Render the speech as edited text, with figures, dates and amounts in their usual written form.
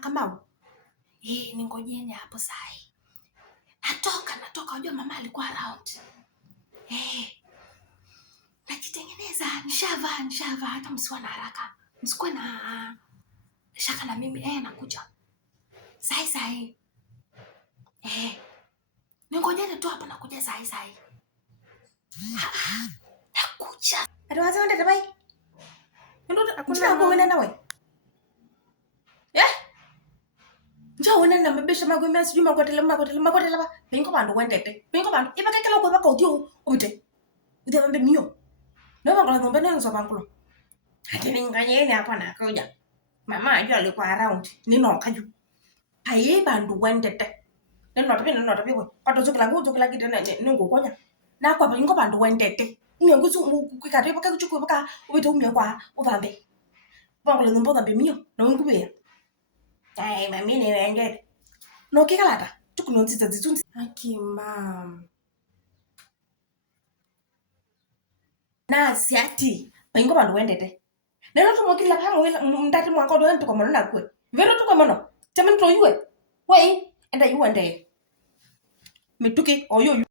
Kamau. Ningojeni hapo sahi. Natoka unajua mama alikuwa around. Najitengeneza, nishava hata msiwe na haraka. Msikuwe na shaka na mimi nakuja. Sahi. Ningojeni tu hapo nakuja sahi. Nakuja. Atawaza wende tabai. Ndio hakuna ngo wena nawe. Njoo wena na mebesha magombe sijui magotela ba. Bingo bandu wendete. Bingo bandu ibakekela ko baka udio ubite. Udia bambe mio. Ndio ngala ngombe nene nsobankulo. Hati ninganyeni hapa na kuja. Mama ajua alikuwa around. Ninoka juu. Haye bandu wendete. Neno tabi we. Pato zokela kitana ningo konya. Na kwa bingo bandu wendete. Unyangusu kwikati baka kuchukua baka ubite umye kwa ubambe. Bangole nombo dambe mio. Na ngubea. Mami ni wenge. No kikalata. Tukunonziza zitunzi. Aki mam. Na siati. Bingo bandu wendete. Neno tumokila pango wela mndati mwanko do ntuko mono nakwe. Vero tuko mono. Chamen to yuwe. Wei, enda yuwe ndeye. Mituki oyo